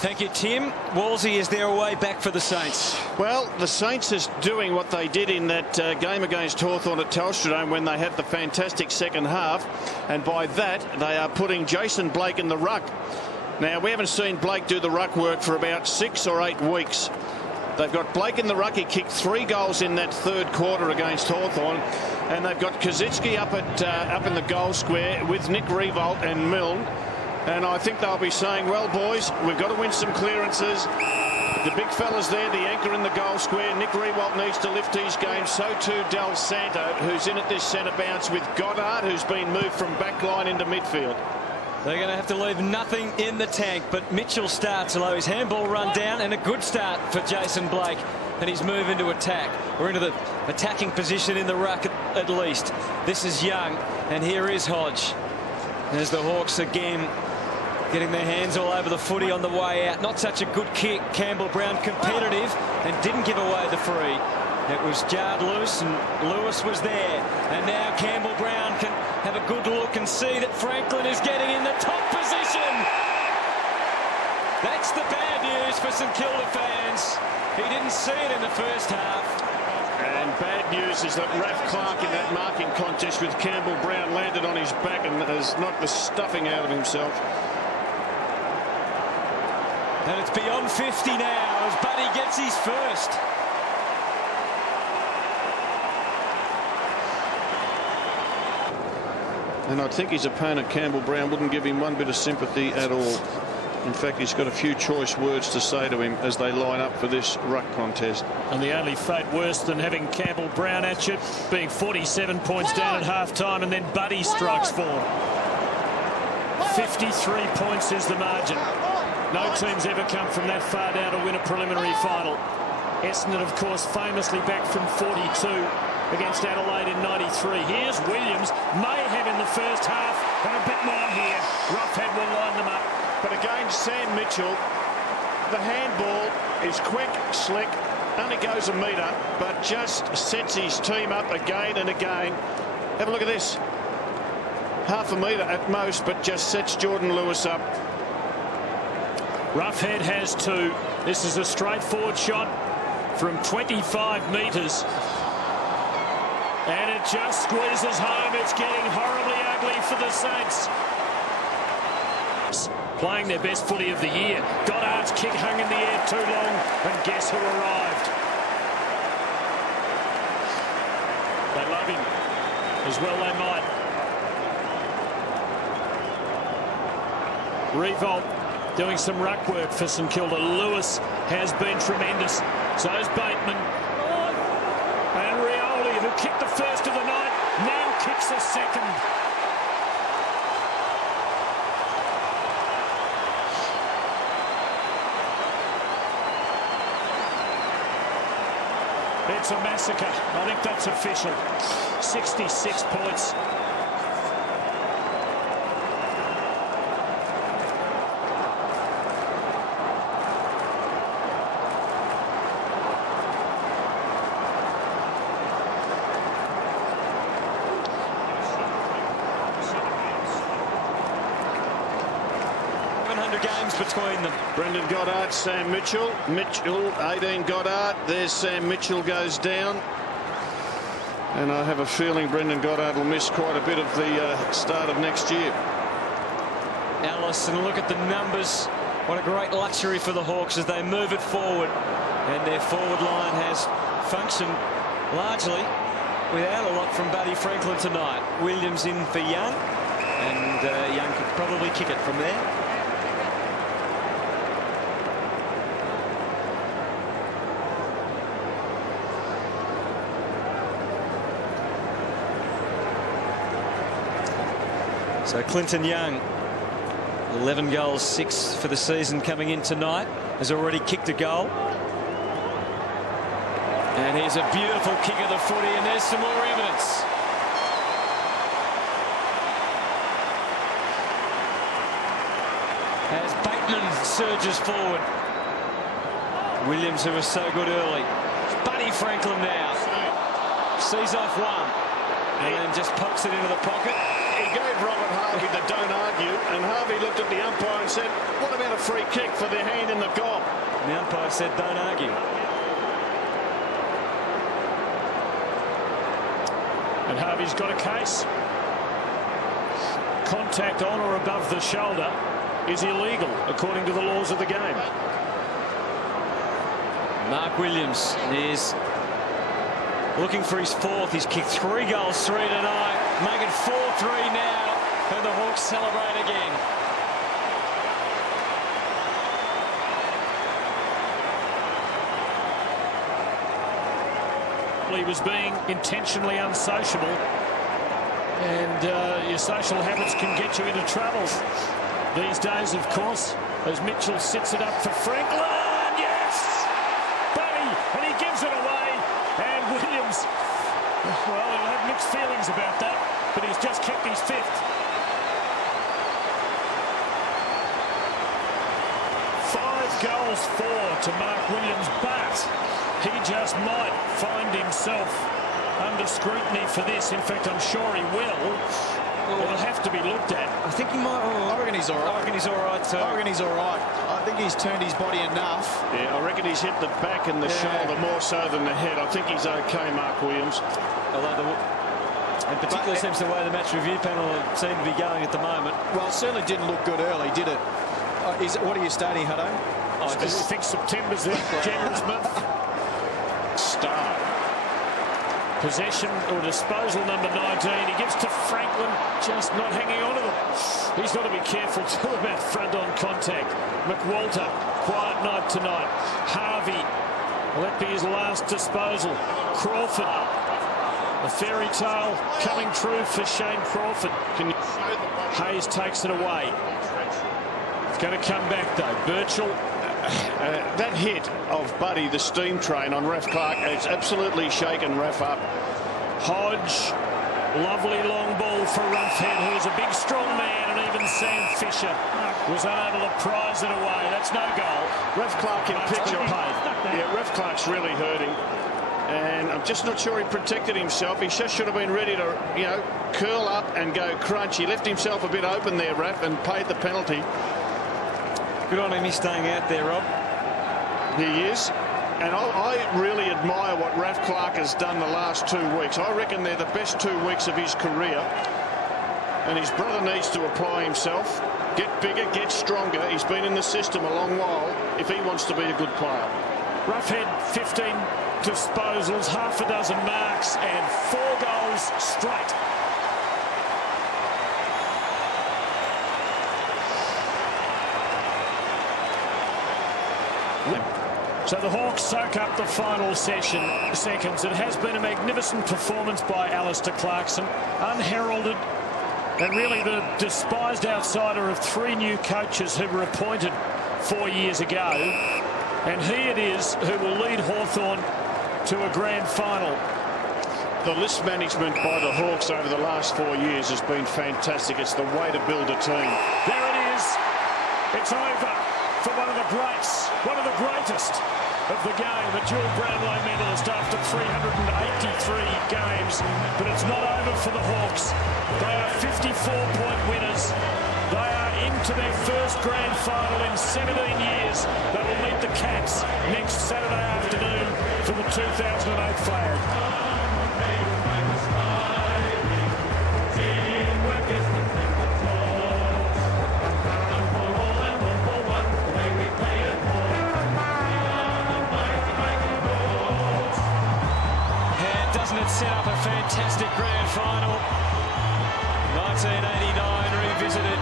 Thank you, Tim. Wolsey, is there a way back for the Saints? Well, the Saints is doing what they did in that game against Hawthorn at Telstra Dome when they had the fantastic second half, and by that they are putting Jason Blake in the ruck. Now, we haven't seen Blake do the ruck work for about 6 or 8 weeks. They've got Blake in the ruck. He kicked 3 goals in that third quarter against Hawthorn, and they've got Kosicki up in the goal square with Nick Riewoldt and Milne. And I think they'll be saying, well, boys, we've got to win some clearances. The big fella's there, the anchor in the goal square. Nick Riewoldt needs to lift his game. So too Del Santo, who's in at this centre bounce with Goddard, who's been moved from backline into midfield. They're going to have to leave nothing in the tank, but Mitchell starts low. His handball run down, and a good start for Jason Blake. And his move into attack, or into the attacking position in the ruck at least. This is Young, and here is Hodge. As the Hawks again getting their hands all over the footy on the way out. Not such a good kick. Campbell Brown competitive and didn't give away the free. It was jarred loose, and Lewis was there. And now Campbell Brown can have a good look and see that Franklin is getting in the top position. That's the bad news for St Kilda fans. He didn't see it in the first half. And bad news is that Raph Clark in that marking contest with Campbell Brown landed on his back and has knocked the stuffing out of himself. And it's beyond 50 now as Buddy gets his first. And I think his opponent, Campbell Brown, wouldn't give him one bit of sympathy at all. In fact, he's got a few choice words to say to him as they line up for this ruck contest. And the only fate worse than having Campbell Brown at you, being 47 points down at half-time, and then Buddy strikes for 53 points is the margin. No team's ever come from that far down to win a preliminary final. Essendon, of course, famously back from 42 against Adelaide in 93. Here's Williams, may have in the first half, and a bit more here. Roughhead will line them up. But again, Sam Mitchell, the handball is quick, slick, only goes a metre, but just sets his team up again and again. Have a look at this. Half a metre at most, but just sets Jordan Lewis up. Roughhead has 2. This is a straightforward shot from 25 metres. And it just squeezes home. It's getting horribly ugly for the Saints. Playing their best footy of the year. Goddard's kick hung in the air too long, and guess who arrived? They love him. As well they might. Riewoldt doing some ruck work for St Kilda. Lewis has been tremendous. So is Bateman. And Rioli, who kicked the first of the night, now kicks the second. It's a massacre. I think that's official. 66 points. Games between them. Brendan Goddard, Sam Mitchell. Mitchell, 18 Goddard. There's Sam Mitchell goes down. And I have a feeling Brendan Goddard will miss quite a bit of the start of next year. Ellis, and look at the numbers. What a great luxury for the Hawks as they move it forward. And their forward line has functioned largely without a lot from Buddy Franklin tonight. Williams in for Young. And Young could probably kick it from there. So Clinton Young, 11 goals, 6 for the season coming in tonight, has already kicked a goal. And here's a beautiful kick of the footy, and there's some more evidence. As Bateman surges forward. Williams, who was so good early. Buddy Franklin now. Sees off one. And then just pokes it into the pocket. He gave Robert Harvey the don't argue, and Harvey looked at the umpire and said, what about a free kick for the hand in the goal? The umpire said, don't argue. And Harvey's got a case. Contact on or above the shoulder is illegal, according to the laws of the game. Mark Williams is looking for his fourth. He's kicked 3 goals, 3 tonight. Make it 4-3 now, and the Hawks celebrate again. He was being intentionally unsociable, and your social habits can get you into trouble these days, of course, as Mitchell sits it up for Franklin. Yes! Buddy, and he gives it away, and Williams, well, he'll have mixed feelings about that, but he's just kicked his 5th. 5 goals for to Mark Williams, but he just might find himself under scrutiny for this. In fact, I'm sure he will. It'll have to be looked at. I think he might. Oh, I reckon he's all right. I reckon he's all right too. I reckon he's all right. I think he's turned his body enough. Yeah, I reckon he's hit the back and the shoulder more so than the head. I think he's okay, Mark Williams. Although and particularly seems the way the match review panel seem to be going at the moment. Well, it certainly didn't look good early, did it? What are you stating, Hutto? I just think September's the generous month. Star. Possession or disposal number 19. He gives to Franklin, just not hanging on to them. He's got to be careful too about front-on contact. McWalter, quiet night tonight. Harvey, will that be his last disposal? Crawford, a fairy tale coming true for Shane Crawford. Hayes takes it away. It's going to come back though. Birchall. That hit of Buddy, the steam train, on Ref Clark, it's absolutely shaken Ref up. Hodge, lovely long ball for Roughhead, who is a big strong man, and even Sam Fisher was unable to prize it away. That's no goal. Ref Clark in picture. Paid. Yeah, Ref Clark's really hurting, and I'm just not sure he protected himself. He just should have been ready to, you know, curl up and go crunch. He left himself a bit open there, Ref, and paid the penalty. Good on him, he's staying out there, Rob. He is. And I really admire what Raf Clark has done the last 2 weeks. I reckon they're the best 2 weeks of his career. And his brother needs to apply himself, get bigger, get stronger. He's been in the system a long while if he wants to be a good player. Roughhead, 15 disposals, half a dozen marks, and 4 goals straight. So the Hawks soak up the final seconds. It has been a magnificent performance by Alistair Clarkson, unheralded, and really the despised outsider of 3 new coaches who were appointed 4 years ago. And he it is who will lead Hawthorn to a grand final. The list management by the Hawks over the last 4 years has been fantastic. It's the way to build a team. There it is. It's over for one of the greats, one of the greatest of the game, a dual Brownlow medalist after 383 games. But it's not over for the Hawks. They are 54-point winners. They are into their first grand final in 17 years. They will meet the Cats next Saturday afternoon for the 2008 flag. Doesn't it set up a fantastic grand final? 1989 revisited.